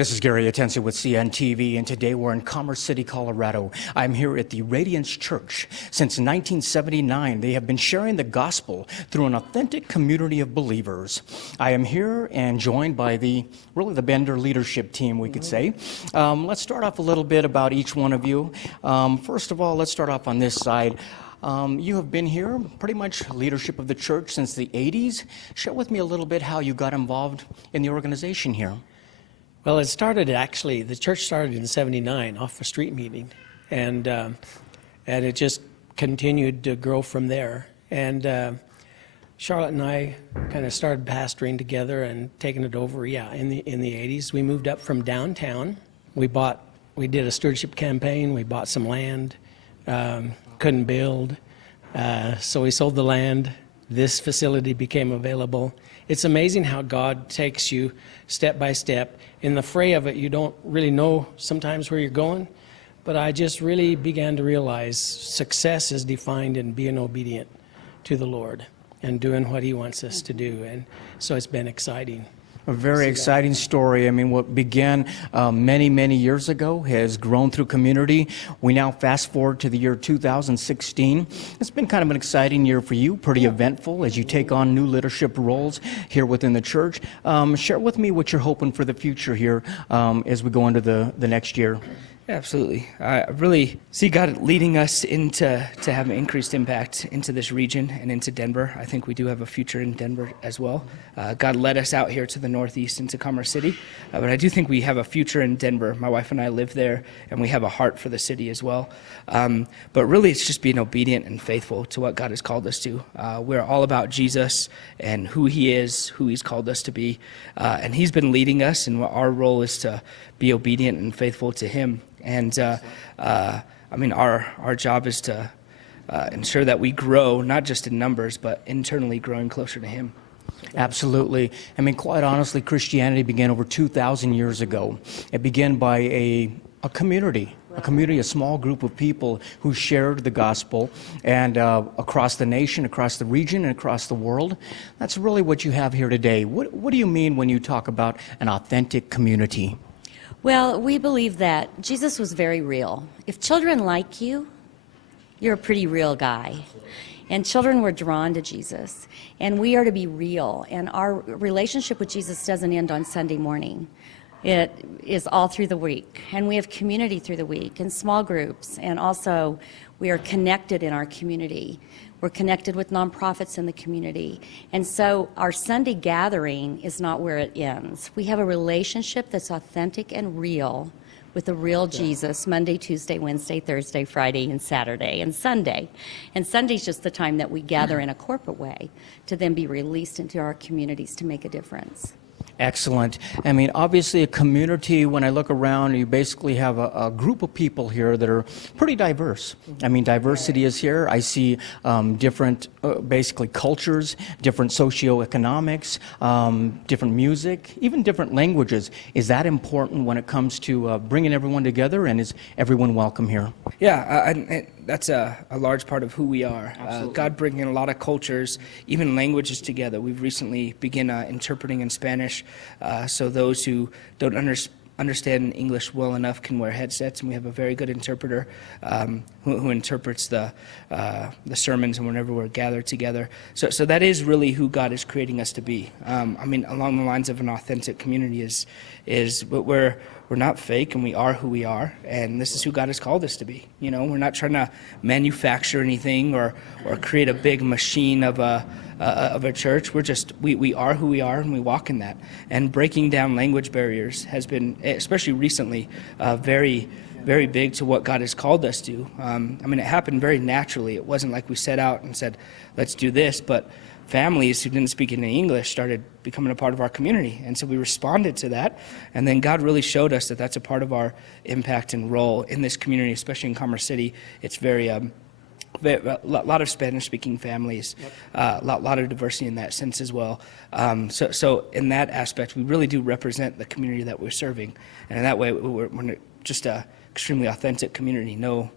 This is Gary Atensi with CNTV, and today we're in Commerce City, Colorado. I'm here at the Radiance Church. Since 1979, they have been sharing the gospel through an authentic community of believers. I am here and joined by the Bender leadership team, we could say. Let's start off a little bit about each one of you. First of all, let's start off on this side. You have been here, pretty much leadership of the church since the 80s. Share with me a little bit how you got involved in the organization here. Well, the church started in '79 off a street meeting, and it just continued to grow from there. And Charlotte and I kind of started pastoring together and taking it over, in the '80s. We moved up from downtown. We did a stewardship campaign. We bought some land, couldn't build, so we sold the land. This facility became available. It's amazing how God takes you step by step. In the fray of it, you don't really know sometimes where you're going, but I just really began to realize success is defined in being obedient to the Lord and doing what He wants us to do, and so it's been exciting. A very exciting story. I mean, what began many years ago has grown through community. We now fast forward to the year 2016. It's been kind of an exciting year for you, pretty eventful as you take on new leadership roles here within the church. Share with me what you're hoping for the future here as we go into the next year. Absolutely. I really see God leading us to have an increased impact into this region and into Denver. I think we do have a future in Denver as well. God led us out here to the northeast into Commerce City, but I do think we have a future in Denver. My wife and I live there, and we have a heart for the city as well. But really, it's just being obedient and faithful to what God has called us to. We're all about Jesus and who He is, who He's called us to be, and He's been leading us, and our role is to be obedient and faithful to Him. And our job is to ensure that we grow, not just in numbers, but internally growing closer to Him. Absolutely. I mean, quite honestly, Christianity began over 2,000 years ago. It began by a community, a small group of people who shared the gospel, and across the nation, across the region, and across the world. That's really what you have here today. What do you mean when you talk about an authentic community? Well, we believe that Jesus was very real. If children like you, you're a pretty real guy. And children were drawn to Jesus. And we are to be real. And our relationship with Jesus doesn't end on Sunday morning. It is all through the week. And we have community through the week and small groups. And also, we are connected in our community. We're connected with nonprofits in the community. And so our Sunday gathering is not where it ends. We have a relationship that's authentic and real with the real Jesus Monday, Tuesday, Wednesday, Thursday, Friday, and Saturday, and Sunday. And Sunday's just the time that we gather in a corporate way to then be released into our communities to make a difference. Excellent. I mean, obviously a community, when I look around, you basically have a group of people here that are pretty diverse. I mean, diversity is here. I see different, basically cultures, different socioeconomics, different music, even different languages. Is that important when it comes to bringing everyone together, and is everyone welcome here? Yeah, that's a large part of who we are. God bringing a lot of cultures, even languages together. We've recently begun interpreting in Spanish, so those who don't understand English well enough can wear headsets, and we have a very good interpreter who interprets the sermons and whenever we're gathered together. So that is really who God is creating us to be. Along the lines of an authentic community is we're not fake, and we are who we are, and this is who God has called us to be. You know, we're not trying to manufacture anything or create a big machine of a church. We are who we are, and we walk in that. And breaking down language barriers has been, especially recently, very big to what God has called us to. It happened very naturally. It wasn't like we set out and said, let's do this, but families who didn't speak any English started becoming a part of our community. And so we responded to that. And then God really showed us that that's a part of our impact and role in this community, especially in Commerce City. It's a lot of Spanish-speaking families, a lot of diversity in that sense as well. So in that aspect, we really do represent the community that we're serving. And in that way, we're just an extremely authentic community. No,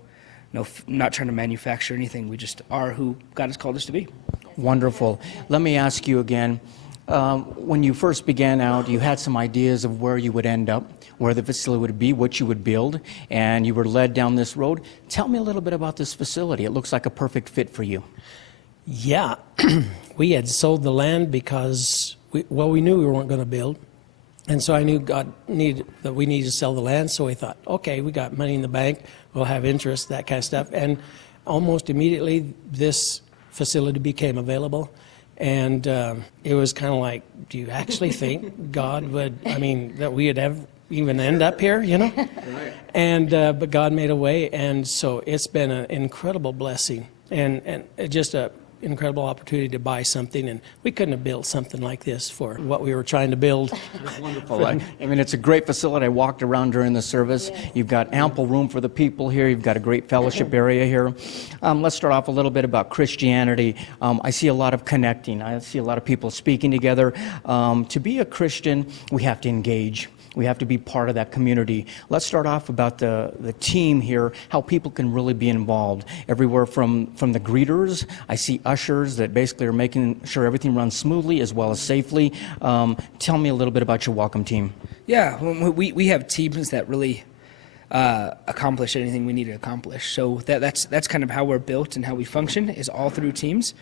not trying to manufacture anything. We just are who God has called us to be. Wonderful. Let me ask you again, When you first began out, you had some ideas of where you would end up, where the facility would be, what you would build, and you were led down this road. Tell me a little bit about this facility. It looks like a perfect fit for you. Yeah, we had sold the land because we knew we weren't going to build. And so I knew God needed, that we needed to sell the land. So we thought, okay, we got money in the bank, we'll have interest, that kind of stuff. And almost immediately, this facility became available. And it was kind of like, do you actually think God would, that we would ever even end up here, Right. And but God made a way, and so it's been an incredible blessing, and just a incredible opportunity to buy something, and we couldn't have built something like this for what we were trying to build. Wonderful. It's a great facility. I walked around during the service. Yes. You've got ample room for the people here. You've got a great fellowship area here. Let's start off a little bit about Christianity. I see a lot of connecting. I see a lot of people speaking together. To be a Christian, we have to engage. We have to be part of that community. Let's start off about the team here, how people can really be involved. Everywhere from the greeters, I see ushers that basically are making sure everything runs smoothly as well as safely. Tell me a little bit about your welcome team. Yeah, we have teams that really accomplish anything we need to accomplish. So that's kind of how we're built and how we function, is all through teams.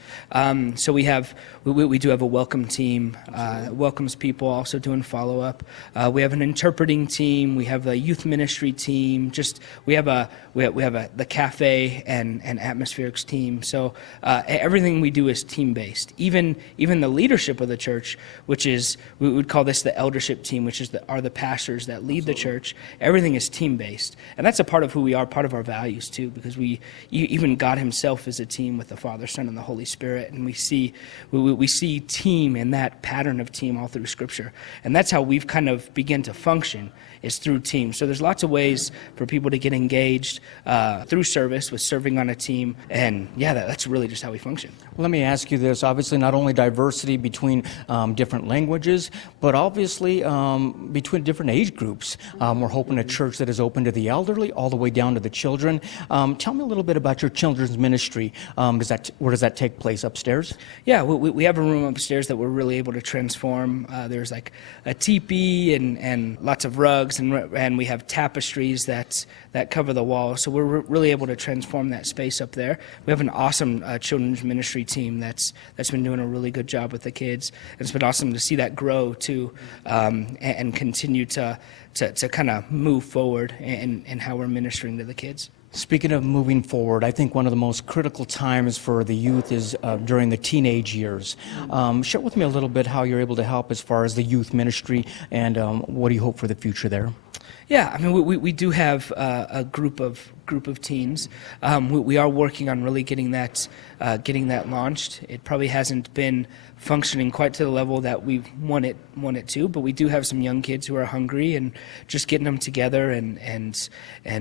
So we do have a welcome team that welcomes people, also doing follow-up. We have an interpreting team. We have a youth ministry team. We have the cafe and atmospherics team. So everything we do is team-based. Even the leadership of the church, which is, we would call this the eldership team, which are the pastors that lead the church. Everything is team-based. And that's a part of who we are, part of our values too, because even God himself is a team with the Father, Son, and the Holy Spirit, and we see team in that pattern of team all through Scripture. And that's how we've kind of begun to function, is through teams. So there's lots of ways for people to get engaged through service, with serving on a team, and that's really just how we function. Well, let me ask you this. Obviously, not only diversity between different languages, but obviously between different age groups. We're hoping a church that is open to the elderly all the way down to the children. Tell me a little bit about your children's ministry. Where does that take place? Upstairs? Yeah, we have a room upstairs that we're really able to transform. There's like a teepee and lots of rugs, and we have tapestries that cover the walls. So we're really able to transform that space up there. We have an awesome children's ministry team that's been doing a really good job with the kids. It's been awesome to see that grow too, and continue to kind of move forward in how we're ministering to the kids. Speaking of moving forward, I think one of the most critical times for the youth is during the teenage years. Share with me a little bit how you're able to help as far as the youth ministry, and what do you hope for the future there? Yeah, we do have a group of teens. We are working on really getting that launched. It probably hasn't been functioning quite to the level that we want it to, but we do have some young kids who are hungry, and just getting them together and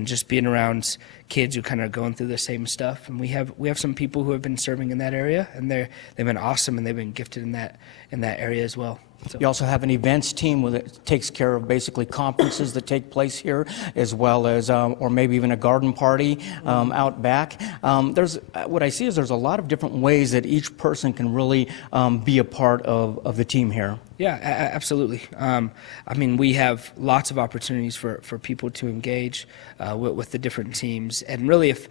just being around kids who kind of are going through the same stuff. And we have some people who have been serving in that area, and they've been awesome, and they've been gifted in that area as well. So. You also have an events team that takes care of basically conferences that take place here, as well as, or maybe even a garden party out back. What I see is there's a lot of different ways that each person can really be a part of the team here. Yeah, absolutely. We have lots of opportunities for people to engage with the different teams. And really, if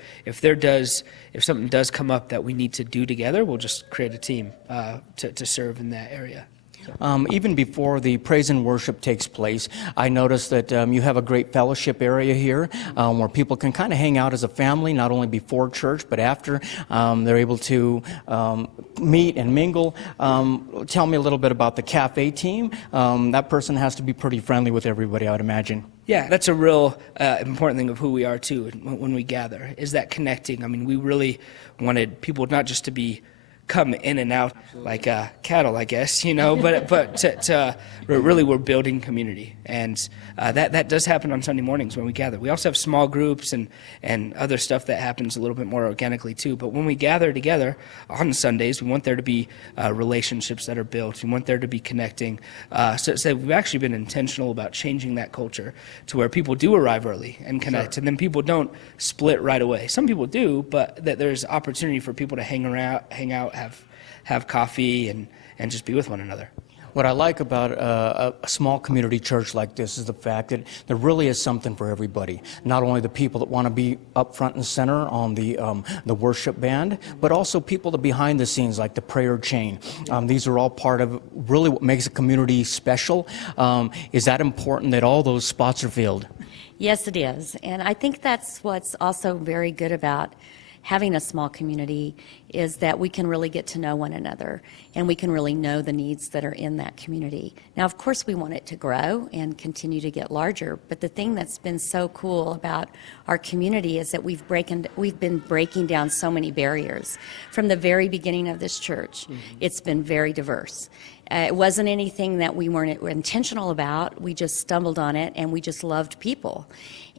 something does come up that we need to do together, we'll just create a team to serve in that area. Even before the praise and worship takes place, I noticed that you have a great fellowship area here where people can kind of hang out as a family, not only before church, but after. They're able to meet and mingle. Tell me a little bit about the cafe team. That person has to be pretty friendly with everybody, I would imagine. Yeah, that's a real important thing of who we are, too, when we gather, is that connecting. We really wanted people not just to come in and out like cattle, I guess, but really we're building community, and that does happen on Sunday mornings when we gather. We also have small groups and other stuff that happens a little bit more organically too, but when we gather together on Sundays, we want there to be relationships that are built. We want there to be connecting. So we've actually been intentional about changing that culture to where people do arrive early and connect, sure. And then people don't split right away. Some people do, but that there's opportunity for people to hang out, have coffee, and just be with one another. What I like about a small community church like this is the fact that there really is something for everybody. Not only the people that want to be up front and center on the worship band, but also people that behind the scenes, like the prayer chain. These are all part of really what makes a community special. Is that important that all those spots are filled? Yes, it is. And I think that's what's also very good about having a small community is that we can really get to know one another and we can really know the needs that are in that community. Now, of course, we want it to grow and continue to get larger, but the thing that's been so cool about our community is that we've been breaking down so many barriers. From the very beginning of this church, it's been very diverse. It wasn't anything that we weren't intentional about. We just stumbled on it and we just loved people.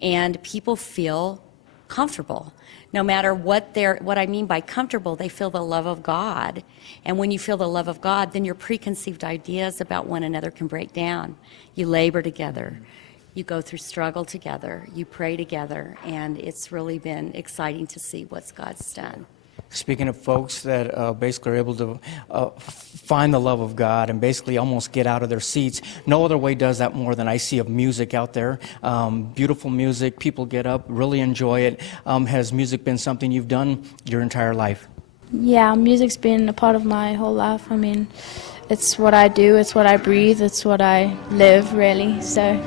And people feel comfortable. No matter what I mean by comfortable, they feel the love of God. And when you feel the love of God, then your preconceived ideas about one another can break down. You labor together. You go through struggle together. You pray together. And it's really been exciting to see what God's done. Speaking of folks that basically are able to find the love of God and basically almost get out of their seats, no other way does that more than I see of music out there. Beautiful music, people get up, really enjoy it. Has music been something you've done your entire life? Yeah, music's been a part of my whole life. I mean, it's what I do, it's what I breathe, it's what I live, really, so...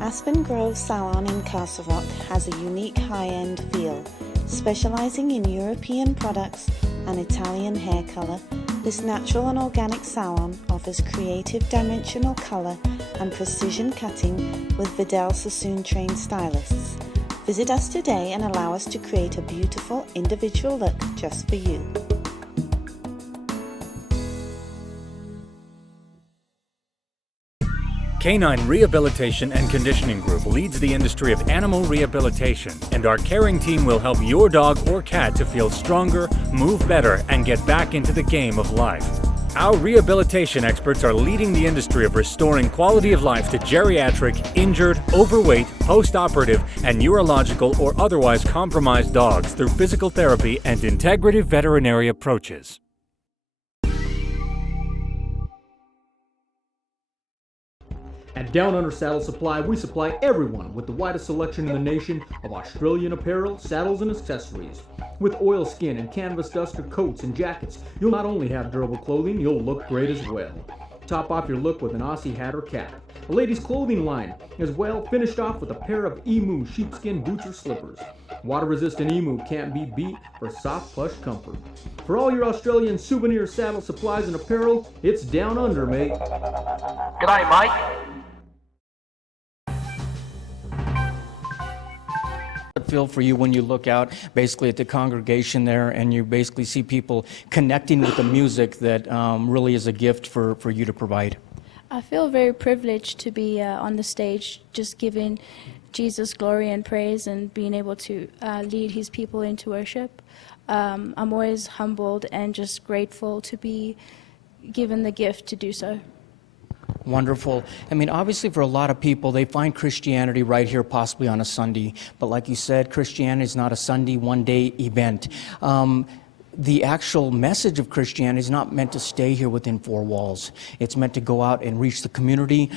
Aspen Grove Salon in Castle Rock has a unique high-end feel. Specializing in European products and Italian hair color, this natural and organic salon offers creative dimensional color and precision cutting with Vidal Sassoon-trained stylists. Visit us today and allow us to create a beautiful individual look just for you. Canine Rehabilitation and Conditioning Group leads the industry of animal rehabilitation, and our caring team will help your dog or cat to feel stronger, move better, and get back into the game of life. Our rehabilitation experts are leading the industry of restoring quality of life to geriatric, injured, overweight, post-operative, and neurological or otherwise compromised dogs through physical therapy and integrative veterinary approaches. At Down Under Saddle Supply, we supply everyone with the widest selection in the nation of Australian apparel, saddles, and accessories. With oilskin and canvas duster coats and jackets, you'll not only have durable clothing, you'll look great as well. Top off your look with an Aussie hat or cap. A ladies' clothing line as well, finished off with a pair of Emu sheepskin boots or slippers. Water-resistant Emu can't be beat for soft, plush comfort. For all your Australian souvenir saddle supplies and apparel, it's Down Under, mate. G'day, mate. Feel for you when you look out basically at the congregation there and you basically see people connecting with the music that really is a gift for you to provide? I feel very privileged to be on the stage just giving Jesus glory and praise and being able to lead his people into worship. I'm always humbled and just grateful to be given the gift to do so. Wonderful. I mean, obviously for a lot of people, they find Christianity right here possibly on a Sunday. But like you said, Christianity is not a Sunday, one-day event. the actual message of Christianity is not meant to stay here within four walls. It's meant to go out and reach the community.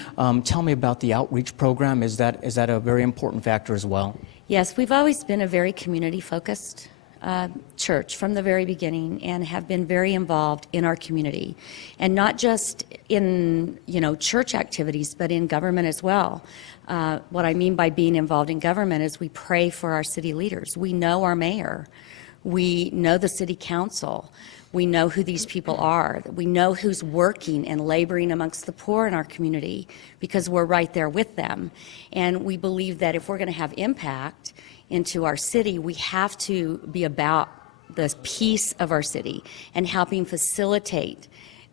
Tell me about the outreach program. Is that a very important factor as well? Yes, we've always been a very community-focused church from the very beginning, and have been very involved in our community, and not just in church activities, but in government as well. What I mean by being involved in government is we pray for our city leaders. We know our mayor. We know the city council. We know who these people are. We know who's working and laboring amongst the poor in our community, because we're right there with them. And we believe that if we're going to have impact into our city, we have to be about the peace of our city and helping facilitate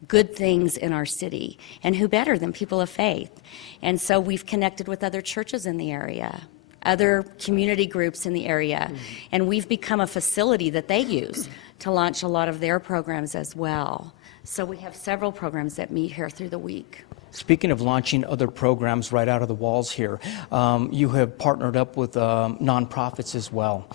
good things in our city. And who better than people of faith? And so we've connected with other churches in the area, other community groups in the area, and we've become a facility that they use to launch a lot of their programs as well. So we have several programs that meet here through the week. Speaking of launching other programs right out of the walls here, you have partnered up with nonprofits as well.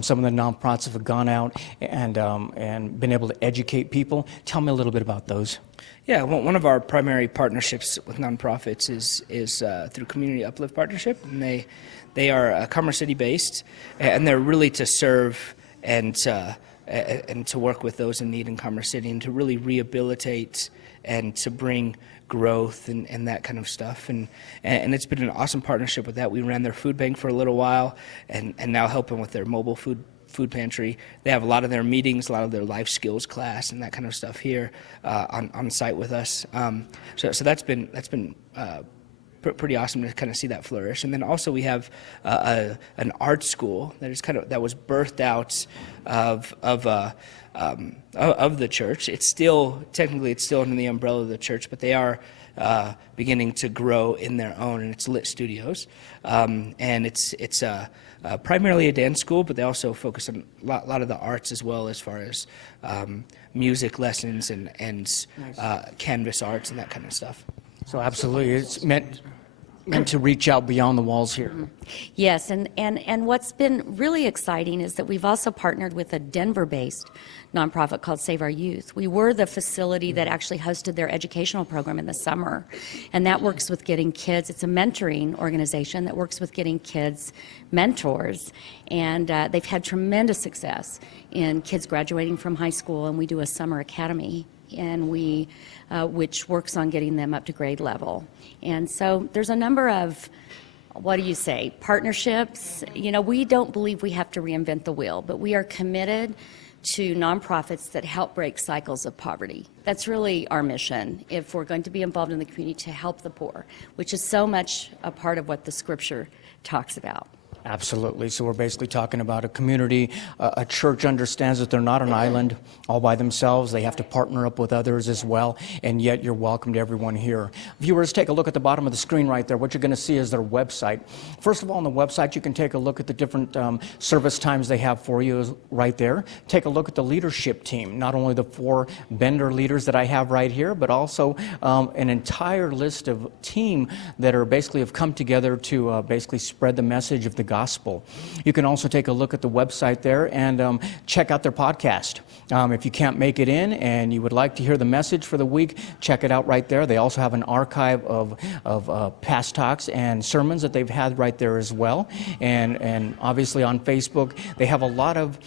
Some of the nonprofits have gone out and been able to educate people. Tell me a little bit about those. Yeah, well, one of our primary partnerships with nonprofits is through Community Uplift Partnership, and they are Commerce City based, and they're really to serve and to work with those in need in Commerce City, and to really rehabilitate and to bring growth and that kind of stuff. And it's been an awesome partnership with that. We ran their food bank for a little while, and now helping with their mobile food pantry. They have a lot of their meetings, a lot of their life skills class and that kind of stuff here on site with us. So that's been pretty awesome to kind of see that flourish. And then also we have an art school that was birthed out of the church. It's still under the umbrella of the church, but they are beginning to grow in their own, and it's Lit Studios. And it's primarily a dance school, but they also focus on a lot of the arts as well, as far as music lessons and canvas arts and that kind of stuff. So absolutely, it's meant to reach out beyond the walls here. Yes, and what's been really exciting is that we've also partnered with a Denver-based nonprofit called Save Our Youth. We were the facility that actually hosted their educational program in the summer, and that works with getting kids. It's a mentoring organization that works with getting kids mentors, and they've had tremendous success in kids graduating from high school, and we do a summer academy, and which works on getting them up to grade level. And so there's a number of, partnerships. We don't believe we have to reinvent the wheel, but we are committed to nonprofits that help break cycles of poverty. That's really our mission, if we're going to be involved in the community, to help the poor, which is so much a part of what the scripture talks about. Absolutely. So we're basically talking about a community. A church understands that they're not an island all by themselves. They have to partner up with others as well, and yet you're welcome to everyone here. Viewers, take a look at the bottom of the screen right there. What you're going to see is their website. First of all, on the website, you can take a look at the different service times they have for you right there. Take a look at the leadership team, not only the 4 vendor leaders that I have right here, but also an entire list of team that have come together to basically spread the message of the gospel. You can also take a look at the website there and check out their podcast. If you can't make it in and you would like to hear the message for the week, check it out right there. They also have an archive of past talks and sermons that they've had right there as well. And obviously on Facebook, they have a lot of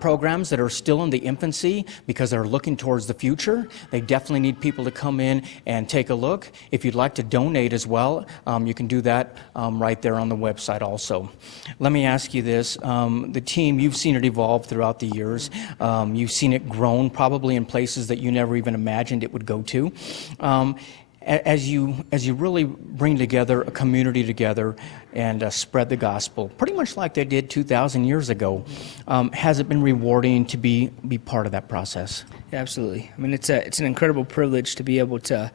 programs that are still in the infancy because they're looking towards the future. They definitely need people to come in and take a look. If you'd like to donate as well, you can do that right there on the website also. Let me ask you this. The team, you've seen it evolve throughout the years. You've seen it grown probably in places that you never even imagined it would go to. As you really bring together a community together and spread the gospel, pretty much like they did 2,000 years ago, has it been rewarding to be part of that process? Yeah, absolutely. I mean, it's an incredible privilege to be able to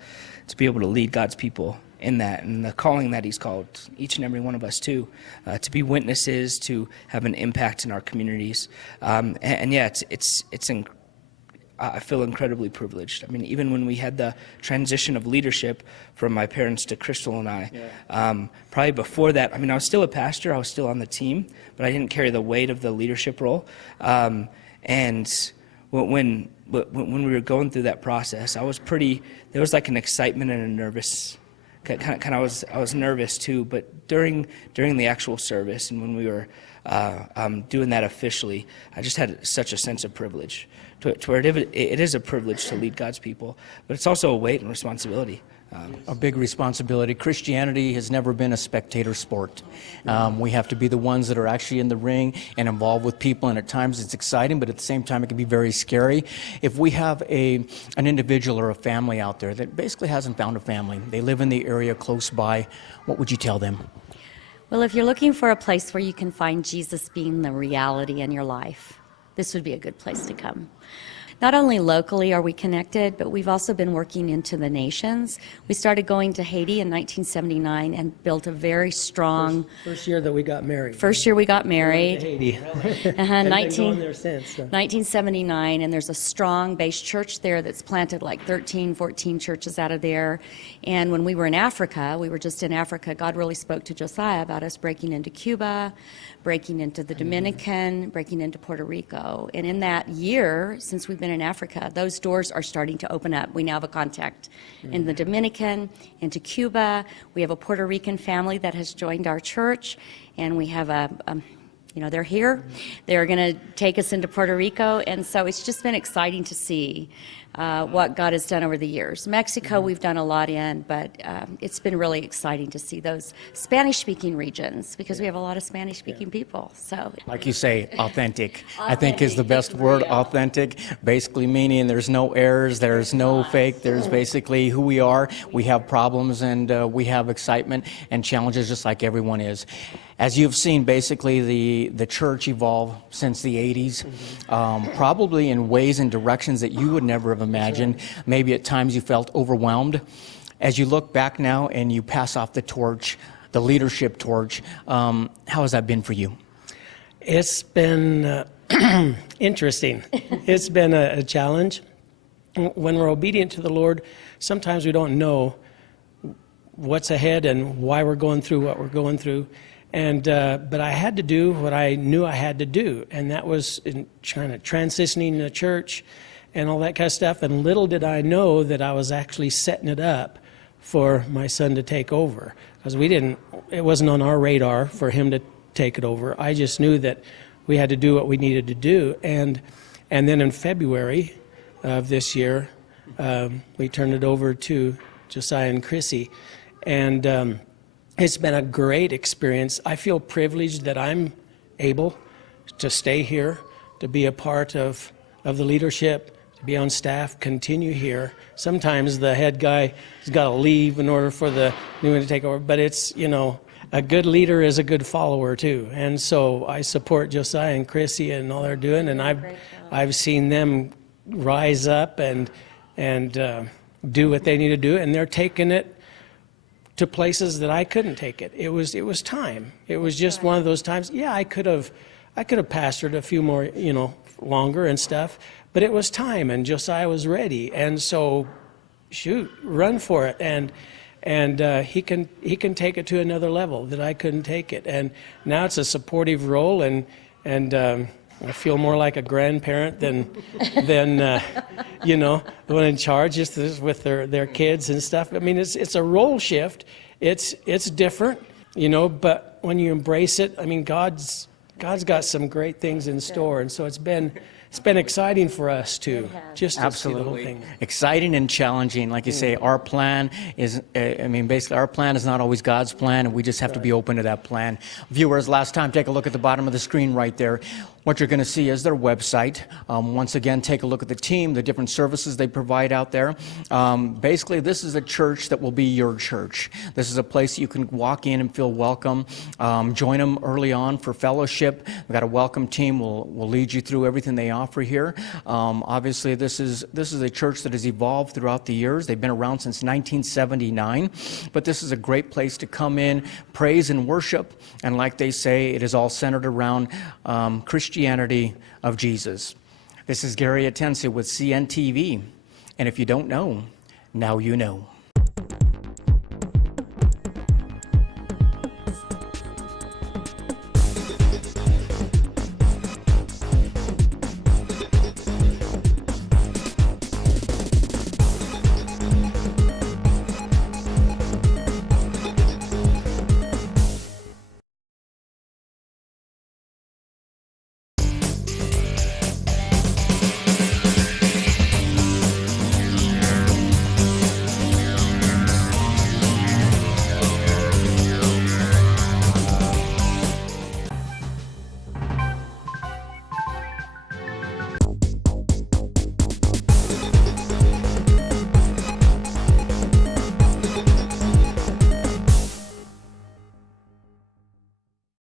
lead God's people in that, and the calling that He's called each and every one of us to be witnesses, to have an impact in our communities, and yeah, I feel incredibly privileged. I mean, even when we had the transition of leadership from my parents to Crystal and I, probably before that, I mean, I was still a pastor, I was still on the team, but I didn't carry the weight of the leadership role. And when we were going through that process, there was like an excitement and a nervous, I was nervous too, but during the actual service and when we were doing that officially, I just had such a sense of privilege to where it is a privilege to lead God's people, but it's also a weight and responsibility. A big responsibility. Christianity has never been a spectator sport. We have to be the ones that are actually in the ring and involved with people, and at times it's exciting, but at the same time it can be very scary. If we have an individual or a family out there that basically hasn't found a family, they live in the area close by, what would you tell them? Well, if you're looking for a place where you can find Jesus being the reality in your life, this would be a good place to come. Not only locally are we connected, but we've also been working into the nations. We started going to Haiti in 1979 and built a very strong... First year that we got married. First year we got married. We went to Haiti. And been going there since. So. 1979, and there's a strong base church there that's planted like 13, 14 churches out of there. And when we were in Africa, we were just in Africa, God really spoke to Josiah about us breaking into Cuba, breaking into the Dominican, breaking into Puerto Rico. And in that year, since we've been in Africa, those doors are starting to open up. We now have a contact in the Dominican, into Cuba. We have a Puerto Rican family that has joined our church, and we have they're here. They're going to take us into Puerto Rico, and so it's just been exciting to see what God has done over the years. Mexico, we've done a lot in, but it's been really exciting to see those Spanish-speaking regions because we have a lot of Spanish-speaking people. So, like you say, authentic. I think is the best word, authentic, basically meaning there's no errors, there's no fake, there's basically who we are. We have problems and we have excitement and challenges just like everyone is. As you've seen, basically, the church evolved since the 80s, probably in ways and directions that you would never have imagined. Maybe at times you felt overwhelmed. As you look back now and you pass off the torch, the leadership torch, how has that been for you? It's been interesting. It's been a challenge. When we're obedient to the Lord, sometimes we don't know what's ahead and why we're going through what we're going through. But I had to do what I knew I had to do, and that was in trying to transitioning the church and all that kind of stuff. And little did I know that I was actually setting it up for my son to take over, because it wasn't on our radar for him to take it over. I just knew that we had to do what we needed to do. And then in February of this year, we turned it over to Josiah and Chrissy, and it's been a great experience. I feel privileged that I'm able to stay here, to be a part of the leadership, to be on staff, continue here. Sometimes the head guy has got to leave in order for the new one to take over, but it's, a good leader is a good follower too. And so I support Josiah and Chrissy and all they're doing, and I've seen them rise up and do what they need to do, and they're taking it to places that I couldn't take it. It was time. It was just one of those times. Yeah, I could have pastored a few more, longer and stuff, but it was time, and Josiah was ready, and so, run for it, and he can take it to another level that I couldn't take it, and now it's a supportive role, and I feel more like a grandparent than the one in charge, just with their kids and stuff. I mean, it's a role shift. It's different, but when you embrace it, I mean, God's got some great things in store, and so it's been exciting for us too, just to see the whole thing. Exciting and challenging. Like you say, our plan is, basically our plan is not always God's plan, and we just have to be open to that plan. Viewers, last time, take a look at the bottom of the screen right there. What you're going to see is their website. Once again, take a look at the team, the different services they provide out there. Basically, this is a church that will be your church. This is a place you can walk in and feel welcome. Join them early on for fellowship. We've got a welcome team. We'll lead you through everything they offer here. Obviously, this is a church that has evolved throughout the years. They've been around since 1979, but this is a great place to come in, praise and worship, and like they say, it is all centered around Christianity of Jesus. This is Gary Atensi with CNTV, and if you don't know, now you know.